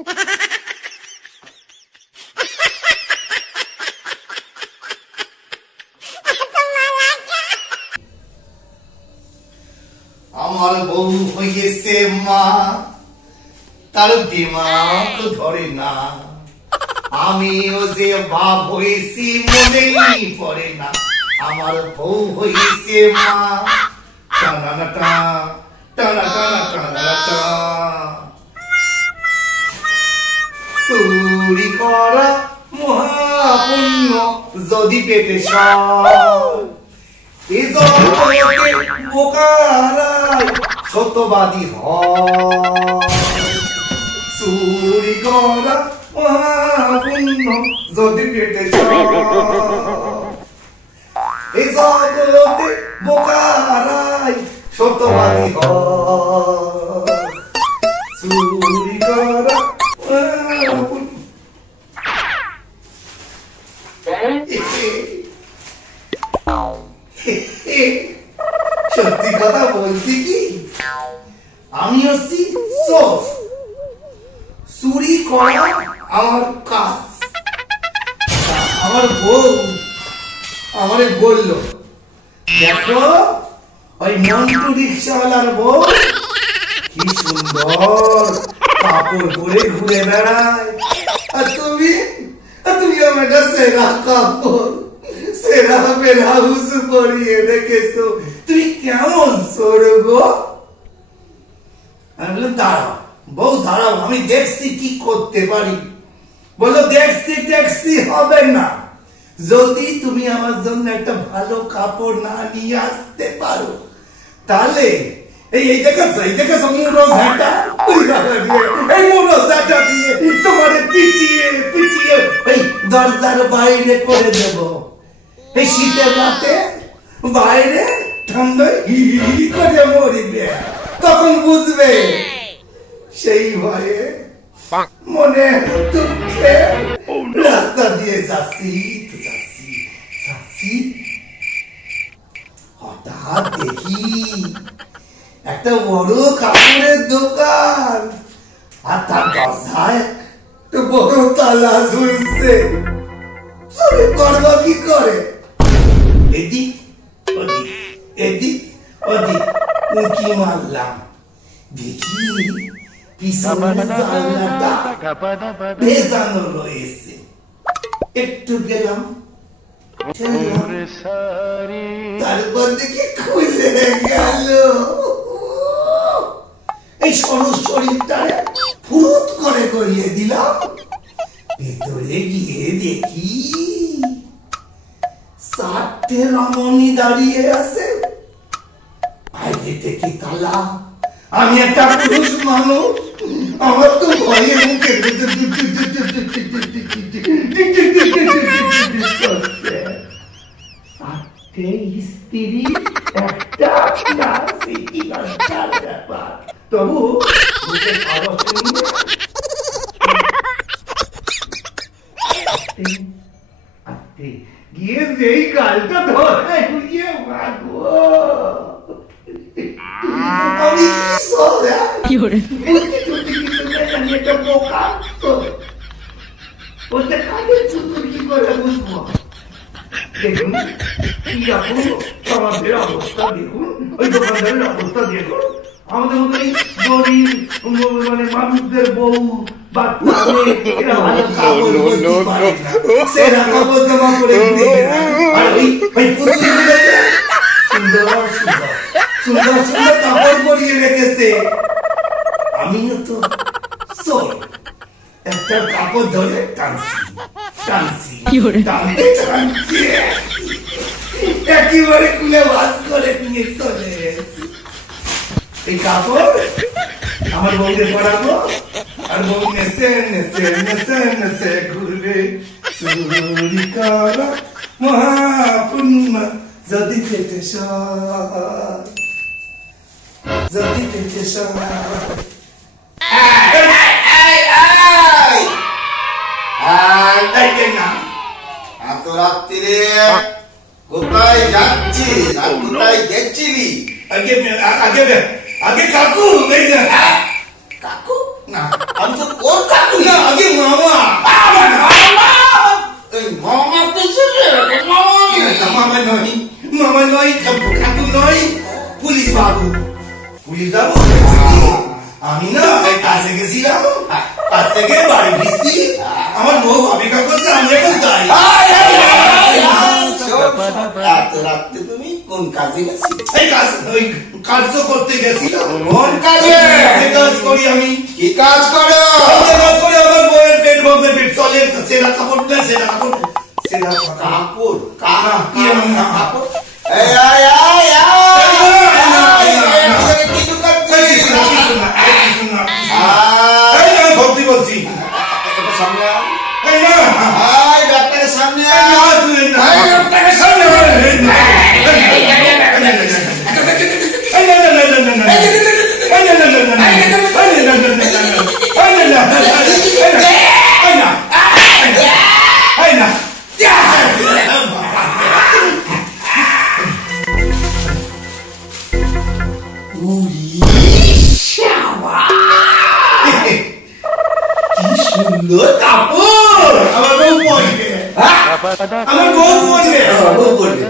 আমার বউ হয়েছে মা, তার দিমাগ ধরে না। আমিও যে বাপ হয়েছি মনেই পড়ে না। আমার বউ হয়েছে মা, টানাটা টানাটা। চুরি করা মহাপুণ্য যদি পেটে এই জগতে বোকারাই সত্যবাদী হয়। চুরি করা মহাপুণ্য যদি পেটে এই জগতে বোকারাই সত্যবাদী হয়। চুরি করা সত্যি কথা বলছি কি, আমি হচ্ছি চোর। চুরি করা আমার কাজ। আমার বউ আমারে বলল, দেখো ওই মন্টু রিক্সাওয়ালার বউ কি সুন্দর কাপড় পরে ঘুরে বেড়ায়, আর তুমি আমার একটা সেরা কাপড় সেরা ব্লাউজ পরিয়ে রেখেছো, তুই কেমন চোর গো? আমি বললাম দাঁড়াও বউ দাঁড়াও, আমি দেখছি কি করতে পারি। বললো দেখছি হবে না, যদি তুমি আমার জন্য একটা ভালো কাপড় না নিয়ে আসতে পারো তাহলে এই দেখেছো মুড়ো ঝাঁটা, এই মুড়ো ঝাঁটা দিয়ে তোমার পিছিয়ে এই দরজার বাইরে করে দেব। এই শীতের রাতে বাইরে ঠান্ডায় হি করে মরিবে, তখন বুঝবে। সেই ভয়ে মনে দুঃখে রাস্তা দিয়ে যাচ্ছি, হঠাৎ দেখি একটা বড় কাপড়ের দোকান, আর তার দরজায় বড় তালা ঝুলছে। চুরি করবো কি করে? এদিক ওদিক উঁকি মারলাম, দেখি পিছনে জানলাটা ভেজানো রয়েছে। একটু গেলাম, তারপর দেখি খুলে গেল। এই সরু শরীরটারে ফুরুত করে করিয়ে দিলাম। ভেতরে গিয়ে দেখি 4টে রমণী দাঁড়িয়ে আছে, বাইরে থেকে তালা। আমি একটা পুরুষ মানুষ, আমার তো ভয়ে মুখে 4টে স্ত্রী একটা ব্যাপার, তবু গিয়ে যেই গালটা ধরে গিয়ে আমি কি করে বোকা তো ওতে কাজে কি করে বুঝবো। দেখুন কিরকম সমাজের অবস্থা, দেখুন ওই দোকানদারের অবস্থা, দেখুন আমাদের মতো এই গরিব মানে মানুষদের বউ বাচ্চা এরা ভালো কাপড় সেরা কাপড় জামা পরে আর ওই পুরুষগুলোকে সুন্দর কাপড় পরিয়ে রেখেছে। আমিও তো চোর, একটা কাপড় ধরে টানছি একেবারে খুলে বাস করে নিয়ে চলে এসেছি। এই কাপড় আমার বউকে পরাবো, আর বউ নেচে ঘুরবে। চুরি করা মহাপুণ্য যদি পেটে এত রাত্রিরে কোথায় যাচ্ছিস আর কোথায় গেছিলি? আগে কাকু কাকু না, আমি তো ওর কাকু মামা নয় কাকু নয়, পুলিশ বাবু। পুলিশ বাবু আমি না কাছে গেছিলাম, কাছ থেকে বাড়ি ফিরছি, আমার বউ ভাবিকা করছে আমি এখন যাই। এত রাত্রে তুমি কোন কাজে গেছি? এই কাজ করতে গেছিলাম। কোন কাজে? কাজ করি আমি। কি কাজ করো? কাজ করে আমার বউয়ের পেট ভরবে, পেট চলে, সেরা কাপড় না, সেরা কাপড়, সেরা কাপড় কি এমন কাপড়? এই আয় আয় আয় কি দোকান করিস? ভক্তি বলছি সামনে এই না আয় ডাক্তারের সামনে ডাক্তারের সামনে সুন্দর কাপড়, আমার বউ পরবে, আমার বউ পরবে, বউ করবে।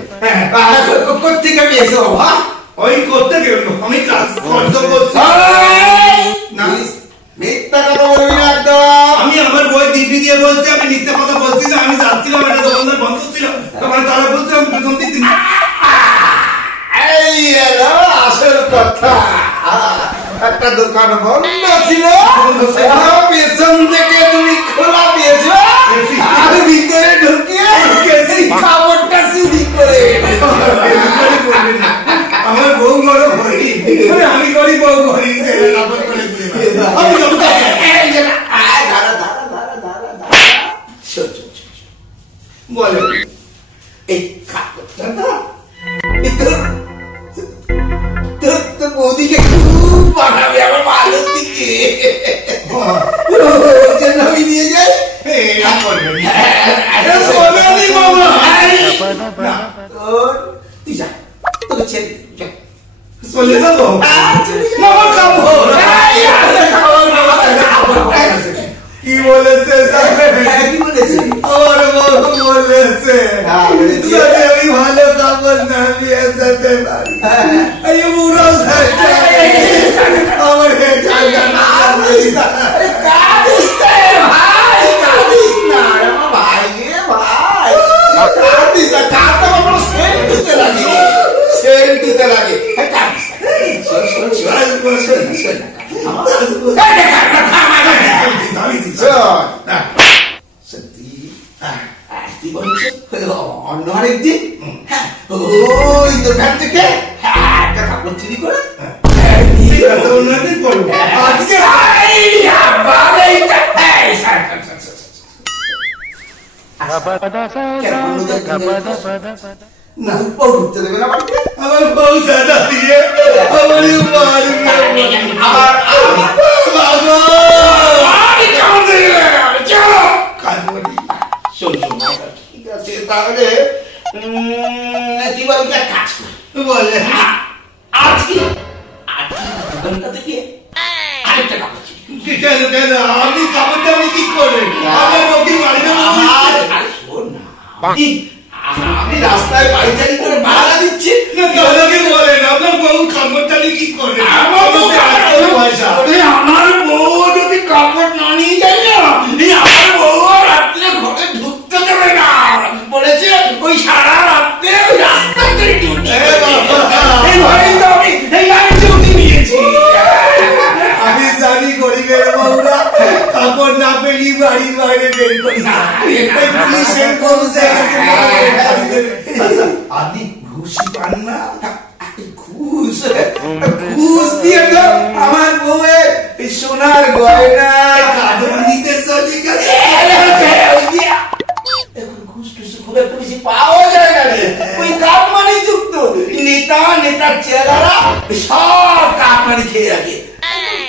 কোথেকে পেয়েছো বাবা? ওই করতে গেল আমি কাজ করছি না। মিথ্যা কথা বলবি না একদম। আমি আমার বই দিব্যি দিয়ে বলছি, আমি মিথ্যা কথা বলছি না। আমি যাচ্ছিলাম, একটা দোকানদার বন্ধ ছিল, তখন তারা বলছে আমি প্রথম দিন এই এলো আসল কথা। একটা দোকান বন্ধ ছিল, পেছন থেকে তুমি খোলা পেয়েছো, আর ভিতরে ঢুকিয়ে কাপড়টা চুরি করে। আমার বউ বড় ঘড়ি, আমি করি বউ ঘড়ি বলে এই কাপড়টা না তোর বৌদিকে খুব বানাবে আমার ভালোর দিকে, আমি নিয়ে যাই। তুই যা, তোকে ছেড়ে চলে যাবো কি বলেছে কি বলেছে? আমার বউ বলেছে যদি আমি ভালো কাপড় না নিয়ে যেতে পারি আমার অন্য আরেকদিন ওই দোকান থেকে একটা কাপড় চুরি করে ঢুকতে দেবে না বাড়িতে। আমার বউ দাদা দিয়ে ঠিক আছে তাহলে কি বলবি এক কাজ বলে আজকে দোকানটা থেকে আরেকটা কাপড় চুরি কেন কেন আমি কাপড়টা আমি কি করে আমার বউকে মারবে শোন না আমি রাস্তায় পাইচারি করে ভাড়া দিচ্ছি দাদাকে বলেন আপনার বউ কাপড়টা কি করে আমার বউ যদি কাপড় না নিয়ে যায় না আমার বউ রাত্রে ঘরে ঢুকতে দেবে না, বলেছে ওই সারা রাত্রে ওই রাস্তা থেকে আমি জানি গরিবের বউরা কাপড় না পেলি বাড়ির বাইরে বের করি পুলিশের আপনি ঘুষি পান না? ঘুষ দিয়ে তো আমার বউয়ের সোনার গয়না কাঁদমানিতে চলে গেছে। ঘুষ টুস খুব একটা বেশি পাওয়া যায় না রে, ওই কাপমানি যুক্ত নেতার চেহারা সব কাপমানি খেয়ে রাখে,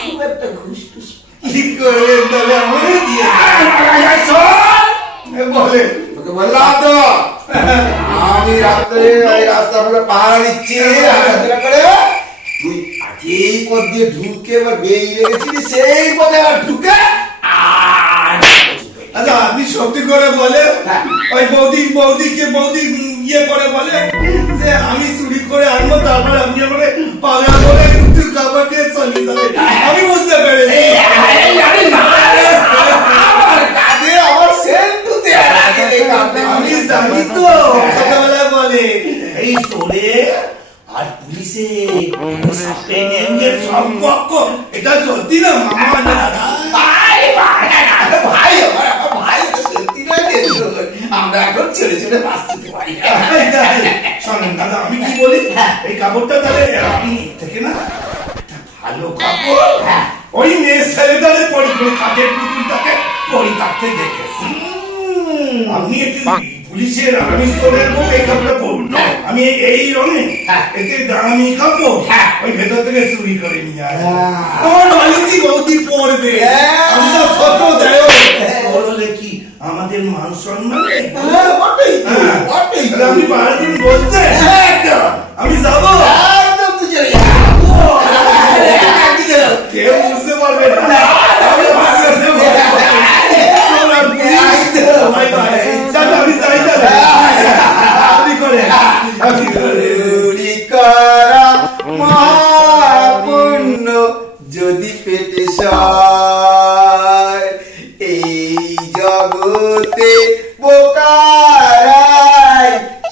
খুব একটা ঘুষ টুস কি করবেন তবে আমাকে দিয়ে বলেন। তোকে বললাম তো আমি রাত্রে ওই রাস্তা পুরো পাহাড় দিচ্ছি করে তুই আগেই পথ দিয়ে ঢুকে এবার বেরিয়ে গেছিলি, সেই পথে আবার ঢুকে আচ্ছা আপনি সত্যি করে বলে ওই বৌদিকে ইয়ে করে বলে যে আমি চুরি করে আনবো, তারপরে আপনি আমাকে পাগলা করে একটু খাবার দিয়ে চলে যাবে। আমি বুঝতে পেরেছি। আমি জানি তো, ছোটবেলায় বলে এই চোরে আর পুলিশের সম্পর্ক এটা সত্যি না মামা? ভাই সত্যি নয়, আমরা এখন ছেড়ে ছেড়ে বাঁচতে পারি। শোনেন দাদা, আমি কি বলি, এই কাপড়টা তাহলে আপনি থেকে না একটা ভালো কাপড় ওই মেয়ে ছেলেটারে পরি করে কাঠের পুতুলটাকে পরি কাটতে দেখেছি। আপনি একটু পুলিশের আর্মি স্টোরের বউ এই কাপড়টা পরুন, আমি এই রঙে এতে দামি কাপড় ওই ভেতর থেকে চুরি করে নিয়ে আসবো। আমার মালিকই বৌদি পড়বে, আমরা ছোট দেয় বললে কি আমাদের মান সম্মান। আপনি পারবেন বলতে? আমি যাবো, কেউ বুঝতে পারবে না। আমি যাই না, আপনি করে চুরি করা মহাপুণ্য যদি পেটে সয়, এই জগতে বোকারাই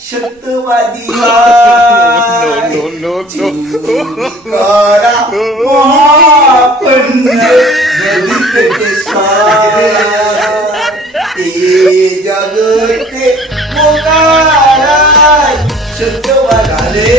সত্যবাদী হয়। চুরি করা মহাপুণ্য যদি পেটে সয়, এই জগতে বোকারাই সত্যবাদী।